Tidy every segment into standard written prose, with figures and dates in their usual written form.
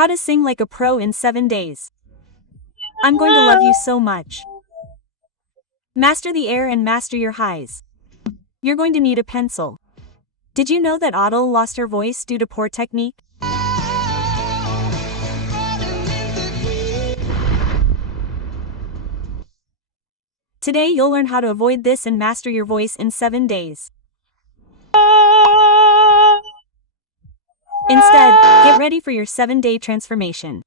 How to sing like a pro in 7 days. I'm going to love you so much. Master the air and master your highs. You're going to need a pencil. Did you know that Adele lost her voice due to poor technique? Today you'll learn how to avoid this and master your voice in 7 days. Instead, get ready for your 7-day transformation.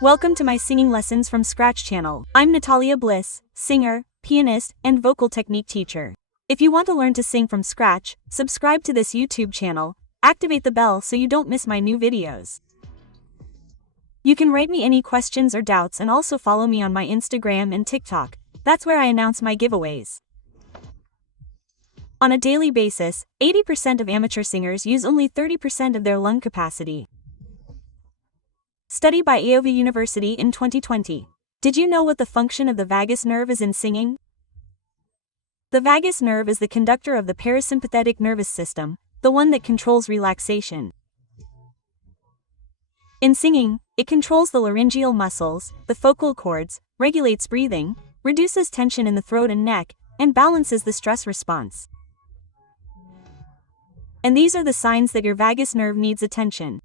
Welcome to my singing lessons from Scratch channel. I'm Natalia Bliss, singer, pianist, and vocal technique teacher. If you want to learn to sing from scratch, subscribe to this YouTube channel, activate the bell so you don't miss my new videos. You can write me any questions or doubts and also follow me on my Instagram and TikTok. That's where I announce my giveaways. On a daily basis, 80% of amateur singers use only 30% of their lung capacity. Study by AOV University in 2020. Did you know what the function of the vagus nerve is in singing? The vagus nerve is the conductor of the parasympathetic nervous system, the one that controls relaxation. In singing, it controls the laryngeal muscles, the vocal cords, regulates breathing, reduces tension in the throat and neck, and balances the stress response. And these are the signs that your vagus nerve needs attention.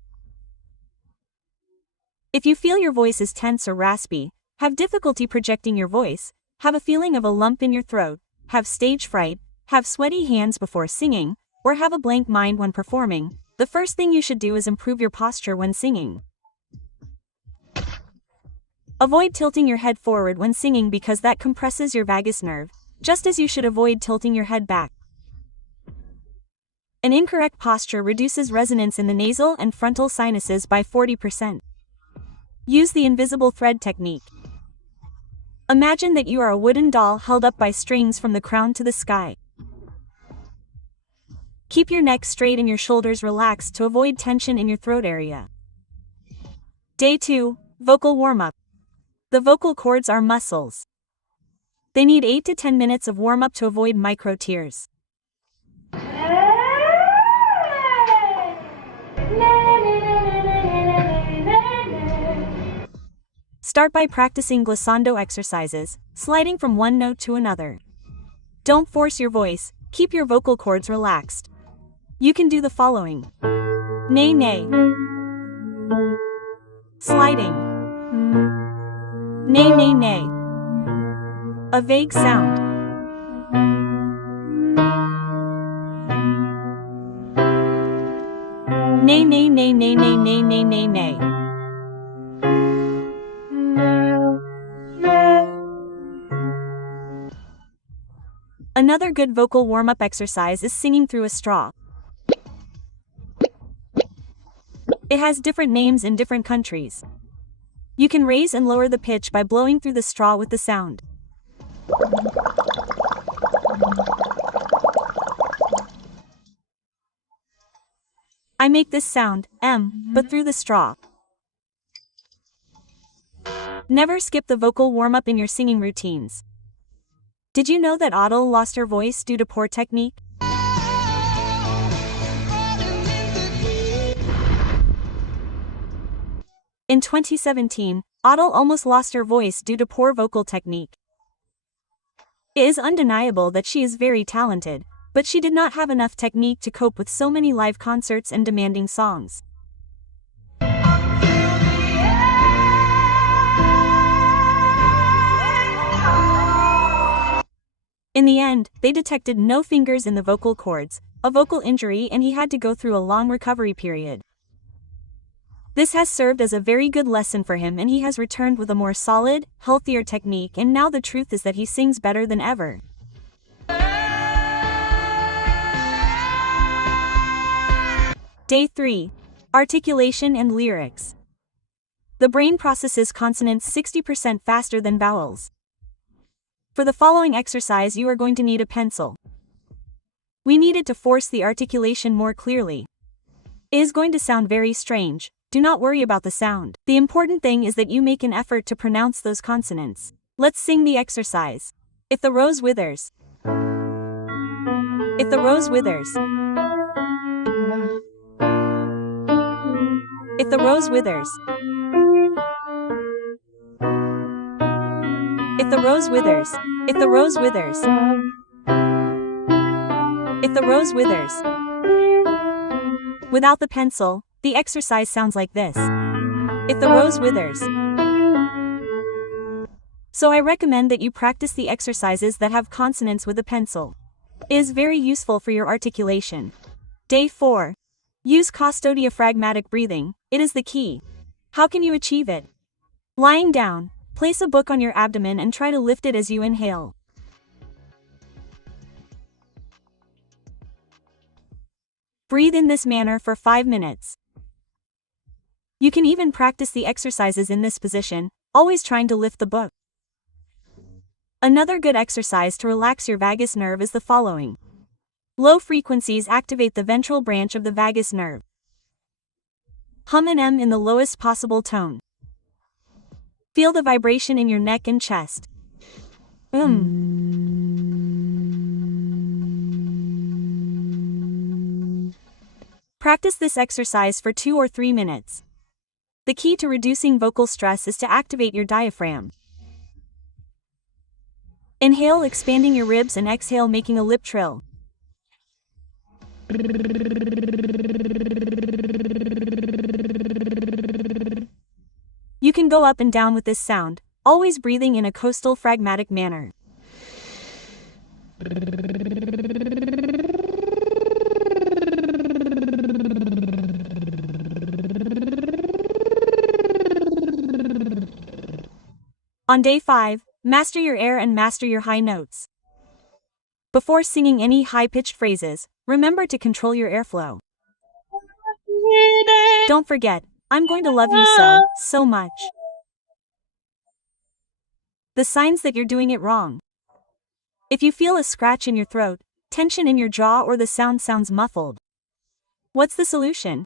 If you feel your voice is tense or raspy, have difficulty projecting your voice, have a feeling of a lump in your throat, have stage fright, have sweaty hands before singing, or have a blank mind when performing, the first thing you should do is improve your posture when singing. Avoid tilting your head forward when singing because that compresses your vagus nerve, just as you should avoid tilting your head back. An incorrect posture reduces resonance in the nasal and frontal sinuses by 40%. Use the invisible thread technique. Imagine that you are a wooden doll held up by strings from the crown to the sky. Keep your neck straight and your shoulders relaxed to avoid tension in your throat area. Day 2, Vocal Warm-Up. The vocal cords are muscles. They need 8 to 10 minutes of warm-up to avoid micro tears. Start by practicing glissando exercises, sliding from one note to another. Don't force your voice, keep your vocal cords relaxed. You can do the following. Nay nay. Sliding. Nay nay nay. A vague sound. Nay nay nay nay nay nay nay nay nay. Another good vocal warm-up exercise is singing through a straw. It has different names in different countries. You can raise and lower the pitch by blowing through the straw with the sound. I make this sound, but through the straw. Never skip the vocal warm-up in your singing routines. Did you know that Adele lost her voice due to poor technique? In 2017, Adele almost lost her voice due to poor vocal technique. It is undeniable that she is very talented, but she did not have enough technique to cope with so many live concerts and demanding songs. In the end, they detected no fingers in the vocal cords, a vocal injury, and he had to go through a long recovery period. This has served as a very good lesson for him and he has returned with a more solid, healthier technique, and now the truth is that he sings better than ever. Day 3. Articulation and lyrics. The brain processes consonants 60% faster than vowels. For the following exercise you are going to need a pencil. We needed to force the articulation more clearly. It is going to sound very strange. Do not worry about the sound. The important thing is that you make an effort to pronounce those consonants. Let's sing the exercise. If the rose withers. If the rose withers. If the rose withers. If the rose withers. If the rose withers. If the rose withers. Without the pencil, the exercise sounds like this. If the rose withers. So I recommend that you practice the exercises that have consonants with a pencil. It is very useful for your articulation. Day 4. Use costodiaphragmatic breathing. It is the key. How can you achieve it? Lying down, place a book on your abdomen and try to lift it as you inhale. Breathe in this manner for 5 minutes. You can even practice the exercises in this position, always trying to lift the book. Another good exercise to relax your vagus nerve is the following. Low frequencies activate the ventral branch of the vagus nerve. Hum an M in the lowest possible tone. Feel the vibration in your neck and chest. Practice this exercise for 2 or 3 minutes. The key to reducing vocal stress is to activate your diaphragm. Inhale, expanding your ribs, and exhale, making a lip trill. You can go up and down with this sound, always breathing in a coastal phragmatic manner. On day 5, master your air and master your high notes. Before singing any high-pitched phrases, remember to control your airflow. Don't forget, I'm going to love you so much. The signs that you're doing it wrong. If you feel a scratch in your throat, tension in your jaw, or the sound sounds muffled, what's the solution?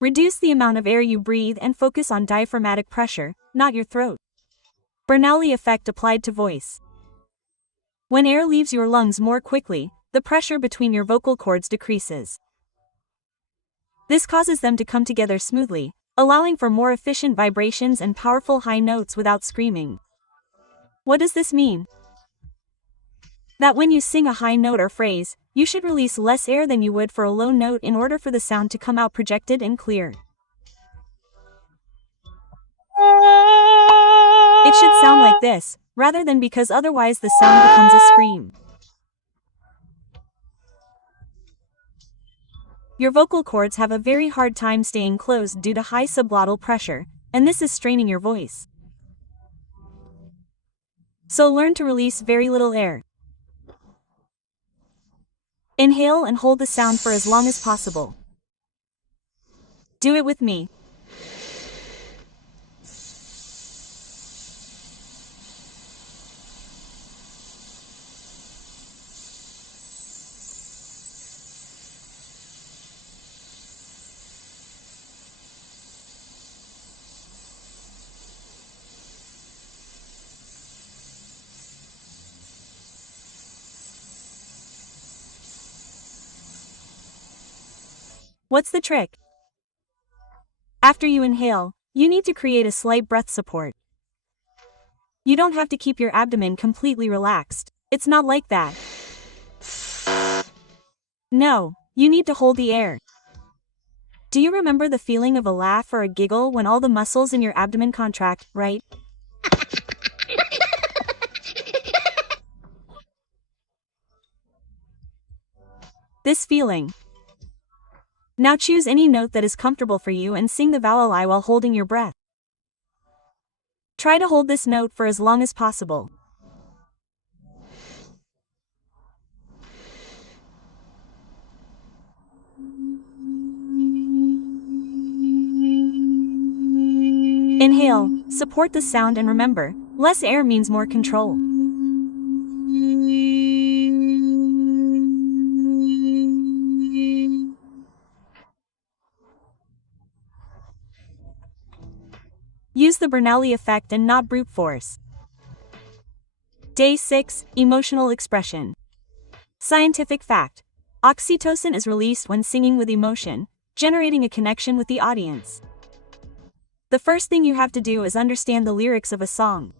Reduce the amount of air you breathe and focus on diaphragmatic pressure, not your throat. Bernoulli effect applied to voice. When air leaves your lungs more quickly, the pressure between your vocal cords decreases. This causes them to come together smoothly, allowing for more efficient vibrations and powerful high notes without screaming. What does this mean? That when you sing a high note or phrase, you should release less air than you would for a low note in order for the sound to come out projected and clear. It should sound like this, rather than because otherwise the sound becomes a scream. Your vocal cords have a very hard time staying closed due to high subglottal pressure, and this is straining your voice. So learn to release very little air. Inhale and hold the sound for as long as possible. Do it with me. What's the trick? After you inhale, you need to create a slight breath support. You don't have to keep your abdomen completely relaxed. It's not like that. No, you need to hold the air. Do you remember the feeling of a laugh or a giggle when all the muscles in your abdomen contract, right? This feeling. Now choose any note that is comfortable for you and sing the vowel I while holding your breath. Try to hold this note for as long as possible. Inhale, support the sound, and remember, less air means more control. Use the Bernoulli effect and not brute force. Day 6, Emotional Expression. Scientific fact: oxytocin is released when singing with emotion, generating a connection with the audience. The first thing you have to do is understand the lyrics of a song.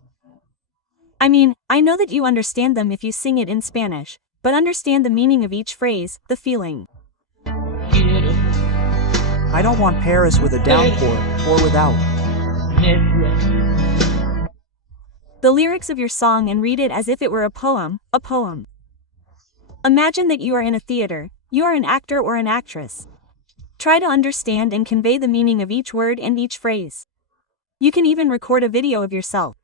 I mean, I know that you understand them if you sing it in Spanish, but understand the meaning of each phrase, the feeling. I don't want Paris with a downpour, or without. The lyrics of your song and read it as if it were a poem, a poem. Imagine that you are in a theater, you are an actor or an actress. Try to understand and convey the meaning of each word and each phrase. You can even record a video of yourself.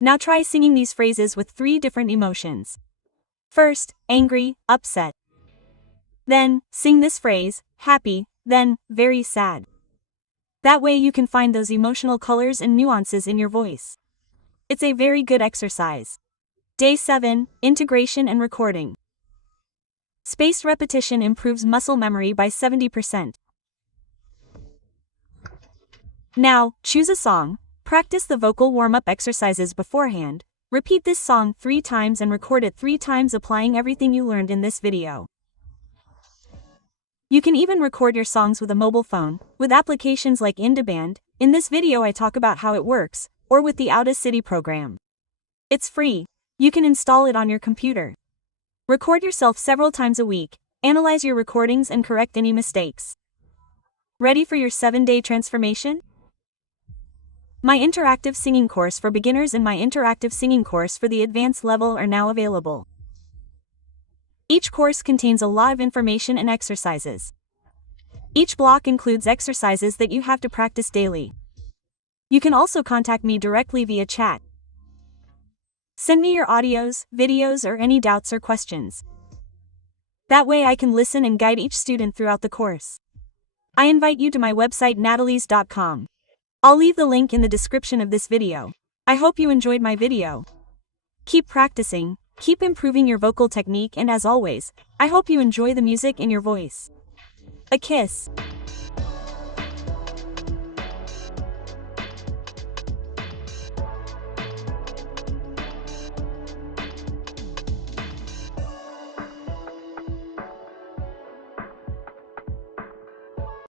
Now try singing these phrases with 3 different emotions. First, angry, upset. Then, sing this phrase, happy, then, very sad. That way you can find those emotional colors and nuances in your voice. It's a very good exercise. Day 7, Integration and Recording. Spaced repetition improves muscle memory by 70%. Now, choose a song, practice the vocal warm-up exercises beforehand, repeat this song 3 times and record it 3 times applying everything you learned in this video. You can even record your songs with a mobile phone, with applications like InDemand. In this video I talk about how it works, or with the Audacity program. It's free. You can install it on your computer. Record yourself several times a week, analyze your recordings and correct any mistakes. Ready for your 7-day transformation? My interactive singing course for beginners and my interactive singing course for the advanced level are now available. Each course contains a lot of information and exercises. Each block includes exercises that you have to practice daily. You can also contact me directly via chat. Send me your audios, videos, or any doubts or questions. That way I can listen and guide each student throughout the course. I invite you to my website natalies.com. I'll leave the link in the description of this video. I hope you enjoyed my video. Keep practicing, keep improving your vocal technique, and as always, I hope you enjoy the music in your voice. A kiss.